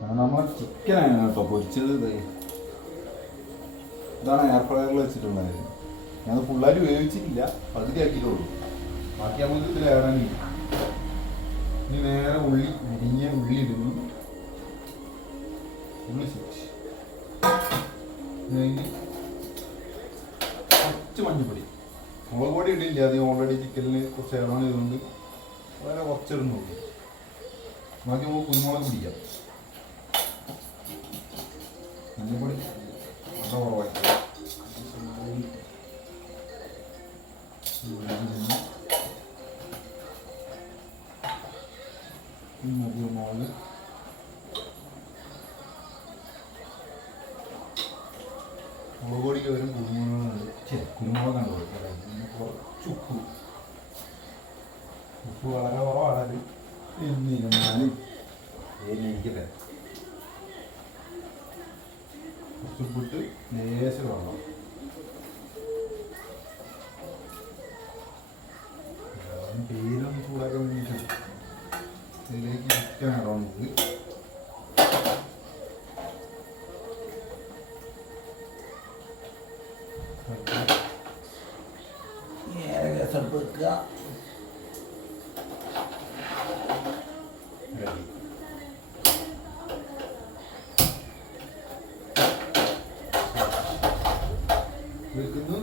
നമ്മളെ ചിക്കനാണ് കേട്ടോ പൊരിച്ചത്. ഇതാണ് എയർ ഫ്രയറിൽ വെച്ചിട്ടുണ്ടായത്. ഞാൻ ഫുള്ളായിട്ട് വേവിച്ചിട്ടില്ല, പകുതി ആക്കിയിട്ടുള്ളൂ. ബാക്കി നമുക്ക് ഇതിൽ ഏറാനില്ല. ഇനി നേരെ ഉള്ളി അരിഞ്ഞ ഉള്ളി ഇടുന്നു. ഉള്ളി സ്വിച്ച് കുറച്ച് മഞ്ഞപ്പൊടി, മുളക് പൊടി ഇടില്ല. അത് ഓൾറെഡി ചിക്കനിൽ കുറച്ച് ഇറങ്ങാൻ ചെയ്തുകൊണ്ട് വളരെ കുറച്ചിടുന്നുള്ളൂ. ബാക്കി നമുക്ക് കുരുമുളക് പിടിക്കാം. മഞ്ഞപ്പൊടി കുറവായി മുളക് മുളക് പൊടിക്ക് വരും കുരുമുളക് കണ്ടു കുറച്ച് ഉപ്പ് വളരെ കുറവാണ്. എന്നിരുന്നാലും എനിക്കട്ടെ കുറച്ച് ഉപ്പിട്ട് ലേശം വെള്ളം. പേരൊന്ന് ചൂടാക്കാൻ വേണ്ടിയിട്ട് ഇതിലേക്ക് ചിക്കൻ ഇടുന്നത്. ഗ്യാസടുപ്പ് വെക്കുക. വെക്കുന്നു.